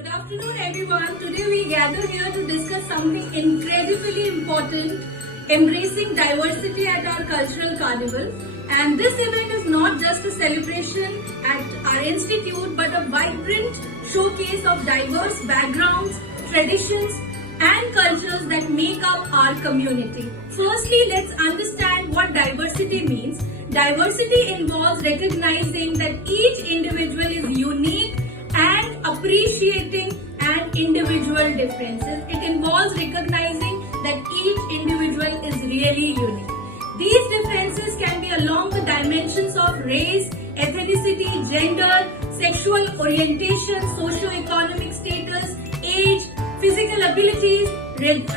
Good afternoon everyone. Today we gather here to discuss something incredibly important, embracing diversity at our cultural carnival. And this event is not just a celebration at our institute but a vibrant showcase of diverse backgrounds, traditions and cultures that make up our community. Firstly, let's understand what diversity means. Diversity involves recognizing that each individual is unique and appreciating an individual differences. It involves recognizing that each individual is really unique. These differences can be along the dimensions of race, ethnicity, gender, sexual orientation, socio-economic status, age, physical abilities,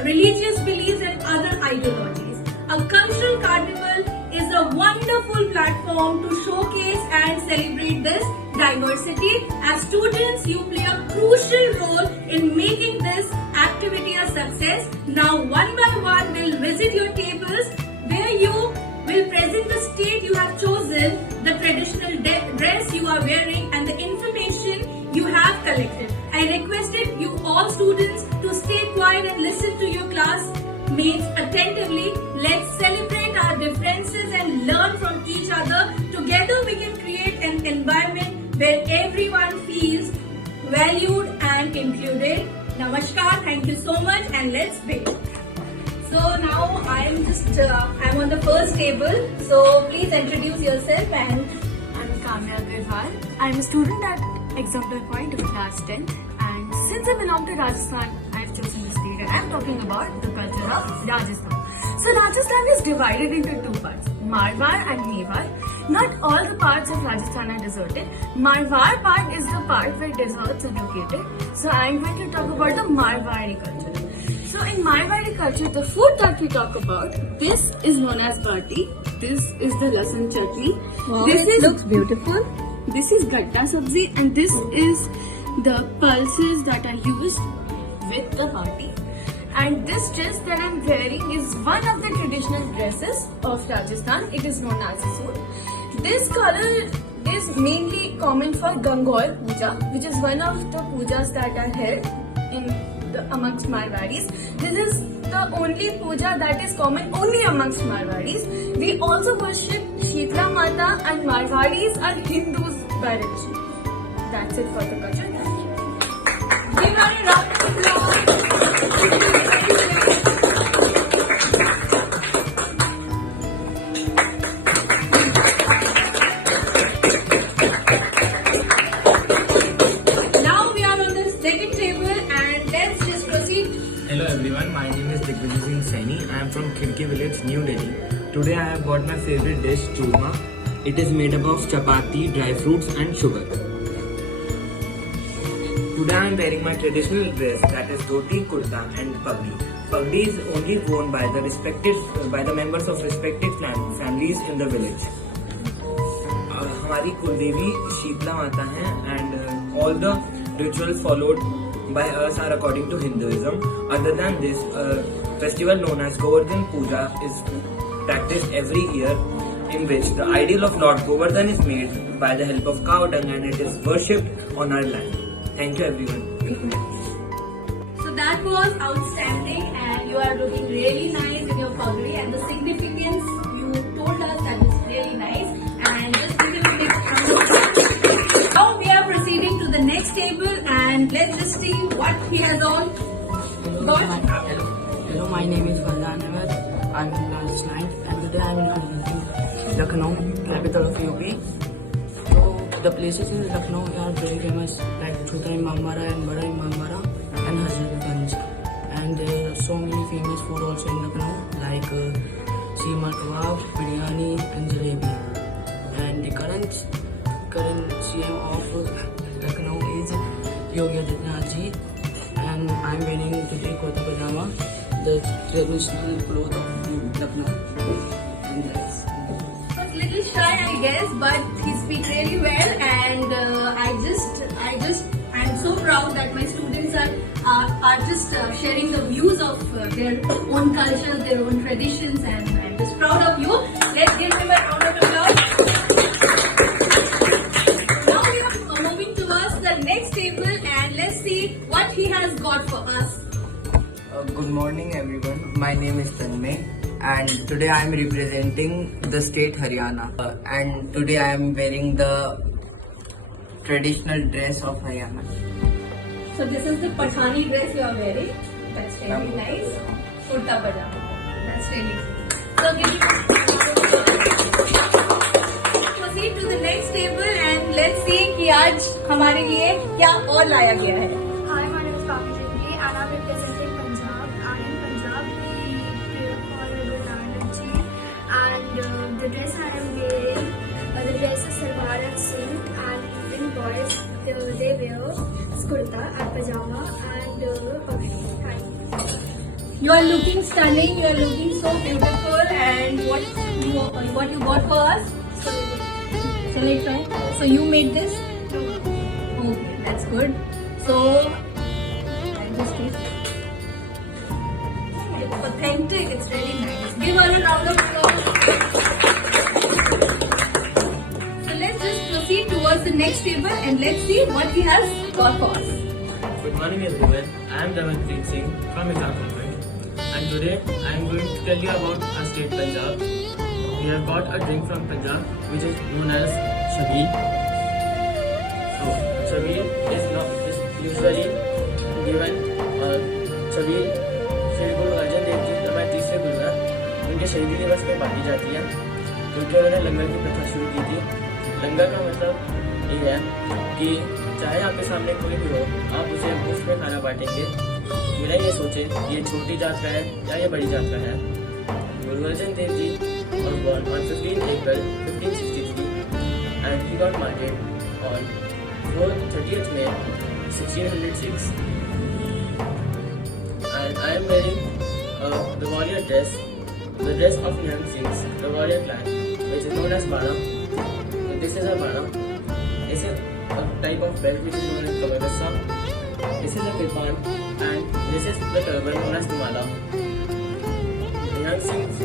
religious beliefs and other ideologies. A cultural carnival is a wonderful platform to showcase and celebrate this diversity. As students, you play a crucial role in making this activity a success. Now, one by one, we'll visit your tables where you will present the state you have chosen, the traditional dress you are wearing and the information you have collected. I requested you all students to stay quiet and listen to your classmates attentively. Let's celebrate our differences and learn from each other. Together we can create an environment where everyone feels valued and included. Namaskar, thank you so much and let's begin. So now I'm on the first table. So please introduce yourself. And I'm Kamya Agarwal. I'm a student at Exemplar Point of class 10. And since I belong to Rajasthan, I've chosen this state and I'm talking about the culture of Rajasthan. So Rajasthan is divided into two parts, Marwar and Mewar. Not all the parts of Rajasthan are deserted. Marwar part is the part where deserts are located. So I'm going to talk about the Marwari culture. So in Marwari culture, the food that we talk about, this is known as bati. This is the lasan chutney. wow, this looks beautiful. This is gadda sabzi and this is the pulses that are used with the bati. And this dress that I'm wearing is one of the traditional dresses of Rajasthan. It is known as a suit. This color is mainly common for Gangaur Puja, which is one of the pujas that are held amongst Marwaris. This is the only puja that is common only amongst Marwaris. We also worship Sheetla Mata and Marwaris are Hindus by religion. That's it for the culture. Give her a round of applause. Hello everyone, my name is Digvijay Singh Saini. I am from Khidki village, New Delhi. Today I have got my favorite dish, churma. It is made up of chapati, dry fruits and sugar. Today I am wearing my traditional dress, that is dhoti, kurta and pagdi. Pagdi is only worn by the members of respective families in the village. हमारी कुलदेवी शीतला माता हैं and all the rituals followed by us are according to Hinduism. Other than this, a festival known as Govardhan Puja is practiced every year, in which the ideal of Lord Govardhan is made by the help of cow dung and it is worshipped on our land. Thank you everyone. So that was outstanding and you are looking really nice in your pagdi and the significance you told us that is really nice. And just give him a big hand. Now we are proceeding to the next table and let's just see what he has on. Hello, my name is Vardhan Nagar. I'm in class 9th and today I'm in Lucknow, capital of UP. So the places in Lucknow are very famous like Chota Imambara and Bada Imambara and Hazratganj. And there are so many famous food also in Lucknow like Seema Kebab, Biryani and Jalebi. And the current CM of Lucknow is Yogi Adityanath ji, and I'm wearing today kurta pajama, the traditional cloth of Lucknow. And that's Was little shy, I guess, but he speaks really well, and I'm so proud that my students are just sharing the views of their own culture, their own traditions, and I'm just proud of you. Let's give them a round of applause. Now we are moving towards the next table, and let's see got for us? Good morning everyone, my name is Tanmay and today I am representing the state Haryana and today I am wearing the traditional dress of Haryana. So this is the Pathani dress you are wearing. That's really nice. Kurta pajama. That's really good. So proceed to the next table and let's see कि आज हमारे लिए क्या और लाया गया है. Hi, my name is Bhavni Singh and I'm representing Punjab. And in Punjab, we pray for Guru Nanak Ji. And the dress I am wearing, the dress is salwar and suit. And in boys, they wear kurta and pajama and pagdi. Thank you. You are looking stunning. You are looking so beautiful. And what you got for us? Select right. So you made this. Okay, that's good. So and this is it's authentic. It's really nice. Give her a round of applause. So let's just proceed towards the next table and let's see what he has got for us. Good morning everyone, I am Damanpreet Singh from Uttarakhand and today I am going to tell you about our state Punjab. We have got a drink from Punjab which is known as Shabeel. So Shabeel is usually given Shabeel Shri Guru Arjan Dev ji हमारे तीसरे गुरु हैं, उनके शहीदी दिवस में बांटी जाती है क्योंकि उन्होंने लंगर की प्रथा शुरू की थी. लंगर का मतलब ये है कि चाहे आपके सामने कोई भी हो आप उसे मुफ्त में खाना बांटेंगे. बिना ये सोचे ये छोटी जात का है या ये बड़ी जात का है. Guru Arjan Dev ji was born on 15 April 1563 and he got martyred on 30th May 1606. And I am wearing the warrior dress, the dress of Nihang Singhs, the warrior clan, which is known as Bana. So this is a Bana. This is a type of belt which is known as Kamarasa. This is a kirpan and this is the turban known as Dumala. Nihang Singhs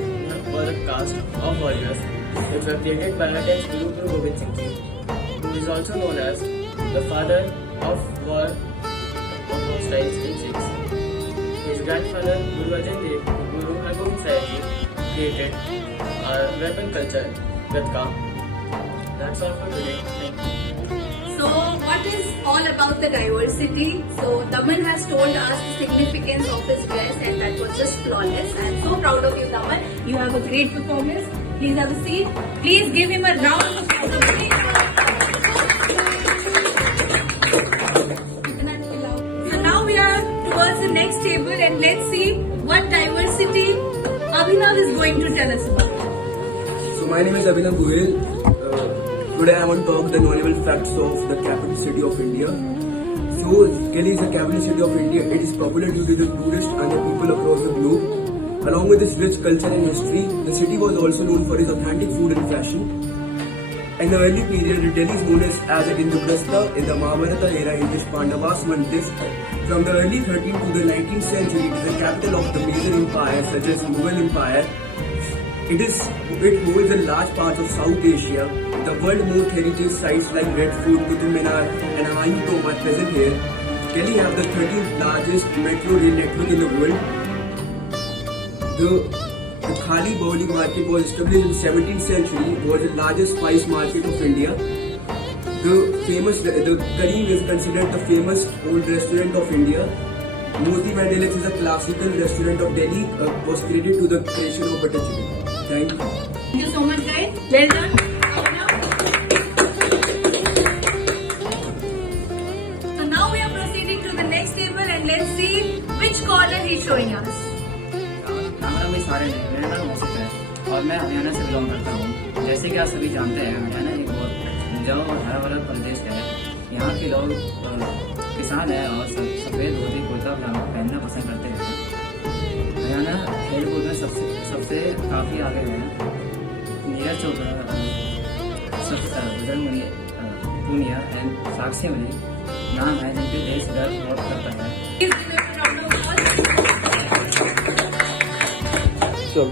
were a caste of warriors which were created by our 10th Guru, Guru Gobind Singh Ji, who is also known as the father of war of war styles in Sikhs. His grandfather, Guru Arjan Dev, Guru Hargobind Sahib Ji, created our weapon culture, Gatka. That's all for today. Thank you. So what is all about the diversity? So Daman has told us the significance of his dress and that was just flawless. I am so proud of you, Daman. You have a great performance. Please have a seat. Please give him a round of applause. So now we are towards the next table and let's see what diversity Abhinav is going to tell us about. So my name is Abhinav Goyal. Today I want to talk the knowledgeable facts of the capital city of India. So Delhi is the capital city of India. It is popular due to the tourists and the people across the globe. Along with its rich culture and history, the city was also known for its authentic food and fashion. In the early period, Delhi is known as Indraprastha. In the Mahabharata era, in which Pandavas won this. From the early 13th to the 19th century, it is the capital of the major empires such as Mughal Empire. It holds a large part of South Asia. The world most heritage sites like Red Fort, Qutub Minar and Humayun Tomb are present here. Delhi has the 13th largest metro rail network in the world. The Khali Bauli market was established in the 17th century. It was the largest spice market of India. The Kareem is considered the famous old restaurant of India. Moti Mandela is a classical restaurant of Delhi. Was created to the creation of butter chicken. Thank you. Thank you so much, guys. Well done. So now we are proceeding to the next table and let's see which corner he's showing us. हमारा भी सारे नहीं, मेरा नाम मौसिक है और मैं हरियाणा से बिलोंग करता हूँ. जैसे कि आप सभी जानते हैं हरियाणा एक बहुत उपजाऊ और हरा भरा प्रदेश है. यहाँ के लोग किसान हैं और सफ़ेद धोती कुर्ता पजामा पहनना पसंद करते हैं. हरियाणा खेल कूद में सबसे काफ़ी आगे है. नीरज चोपड़ा, बजरंग पूनिया एंड साक्षी मलिक नाम है जिनके देश गर्व बहुत करता है. So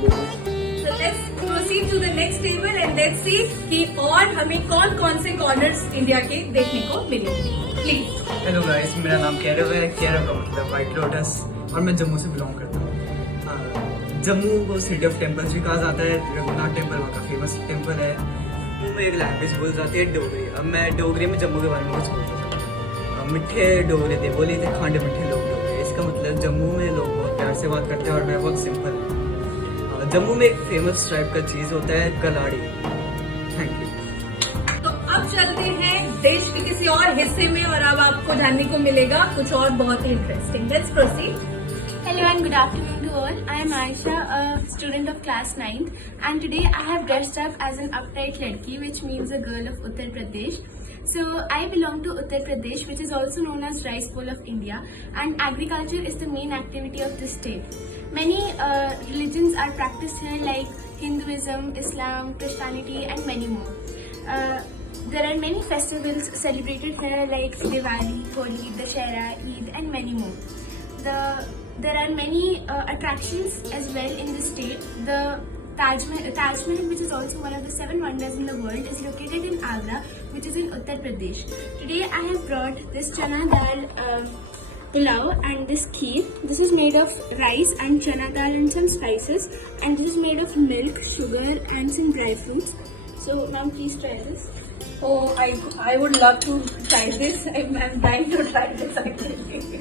let's proceed to the next table and let's see कि और हमें कौन कौन से corners इंडिया के देखने को मिलेंगे. Please. हेलो गाइस, मेरा नाम कैरव है। कैरव का मतलब वाइट लोटस, और मैं जम्मू से बिलोंग करता हूँ। जम्मू को सिटी ऑफ टेम्पल्स भी कहा जाता है। रघुनाथ टेम्पल वहाँ का फेमस टेम्पल है। जम्मू में एक लैंग्वेज बोली जाती है डोगरी। अब मैं डोगरी में जम्मू के बारे में कुछ बोल सकता हूँ। मिठ्ठे डोगरे थे, बोले थे खांडे मिठ्ठे लोग डोगरे। इसका मतलब जम्मू में लोग बहुत प्यार से बात करते हैं और मैं बहुत सिंपल है। जम्मू में एक फेमस टाइप का चीज़ होता है कलाड़ी। Thank you. तो अब चलते हैं देश के किसी और हिस्से में और अब आपको जानने को मिलेगा कुछ और बहुत ही interesting. Let's proceed. Hello and good afternoon to all. I am Aisha, a student of class 9th, and today I have dressed up as an upright ladki, which means a girl of Uttar Pradesh. So I belong to Uttar Pradesh, which is also known as rice bowl of India, and agriculture is the main activity of the state. Many religions are practiced here, like Hinduism, Islam, Christianity, and many more. There are many festivals celebrated here, like Diwali, Holi, Dussehra, Eid, and many more. There are many attractions as well in the state. The Taj Mahal, which is also one of the 7 wonders in the world, is located in Agra, which is in Uttar Pradesh. Today I have brought this chana dal pulao and this kheer. This is made of rice and chana dal and some spices, and this is made of milk, sugar, and some dry fruits. So ma'am, please try this. Oh, I would love to try this. I'm trying to try this actually.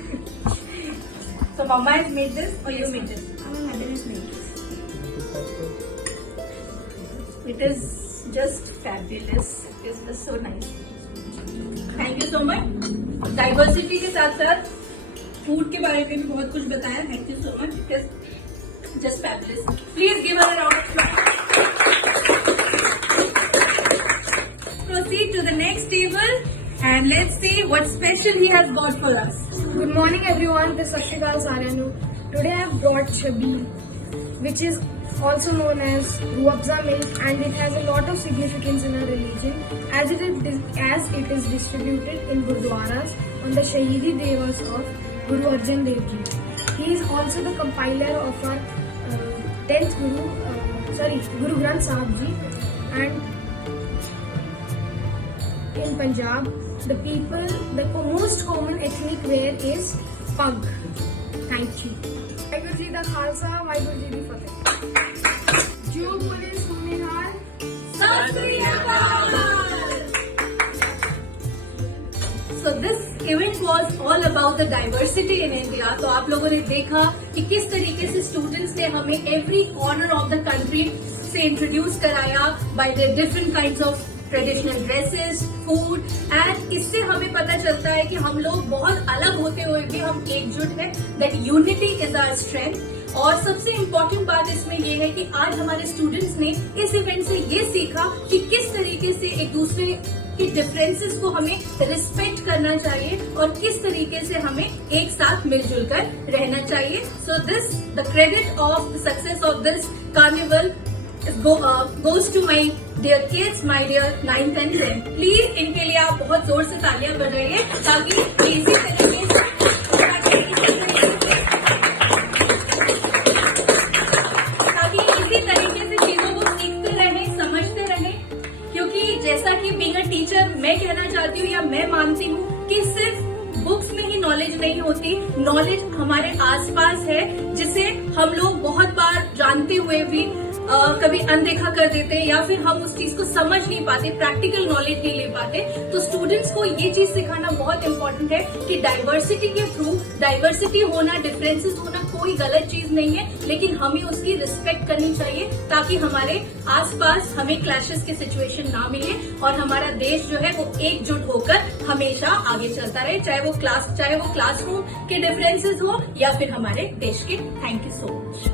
So mama has made this or you made this? Our mother has made this. It is just fabulous. It is so nice. Thank you so much. Diversity के साथ साथ food के बारे में भी बहुत कुछ बताया. Thank you so much. It is just fabulous. Please give her a round of applause. Proceed to the next table and let's see what special he has got for us. Good morning everyone, this is Sakshikal Saryanu. Today I have brought Chabeel, which is also known as Ruabza milk, and it has a lot of significance in our religion as it is distributed in Gurdwaras on the Shahidi Devas of Guru Arjan Dev Ji. He is also the compiler of our 10th Guru Granth Sahib Ji, and in Punjab, the most common ethnic wear is pug. Thank you. Waheguru Ji da Khalsa, Waheguru Ji di Fateh. Jo bole sone haal. Sat Shri Akal. So this event was all about the diversity in India. तो आप लोगों ने देखा कि किस तरीके से students ने हमें every corner of the country से introduce कराया by the different kinds of traditional dresses, food, and इससे हमें पता चलता है कि हम लोग बहुत अलग होते हुए भी हम एकजुट हैं. That unity is our strength. और सबसे इम्पोर्टेंट बात इसमें ये है कि आज हमारे स्टूडेंट्स ने इस इवेंट से ये सीखा कि किस तरीके से एक दूसरे के डिफरेंसेस को हमें रिस्पेक्ट करना चाहिए और किस तरीके से हमें एक साथ मिलजुल कर रहना चाहिए. So this the credit of the success of this carnival goes to my dear kids, my dear 9th and 10th. Please इनके लिए आप बहुत जोर से तालियां बजाइए ताकि इसी तरीके से चीजों को सीखते रहें, समझते रहें. क्योंकि जैसा कि बीइंग अ टीचर मैं कहना चाहती हूँ या मैं मानती हूँ कि सिर्फ बुक्स में ही नॉलेज नहीं होती. नॉलेज हमारे आसपास है जिसे हम लोग बहुत बार जानते हुए भी कभी अनदेखा कर देते हैं या फिर हम उस चीज को समझ नहीं पाते, प्रैक्टिकल नॉलेज नहीं ले पाते. तो स्टूडेंट्स को ये चीज सिखाना बहुत इंपॉर्टेंट है कि डाइवर्सिटी के थ्रू, डाइवर्सिटी होना, डिफरेंसेस होना कोई गलत चीज नहीं है, लेकिन हमें उसकी रिस्पेक्ट करनी चाहिए ताकि हमारे आसपास हमें क्लैशेस के सिचुएशन ना मिले और हमारा देश जो है वो एकजुट होकर हमेशा आगे चलता रहे, चाहे वो क्लासरूम के डिफरेंसेस हो या फिर हमारे देश के. Thank you so much.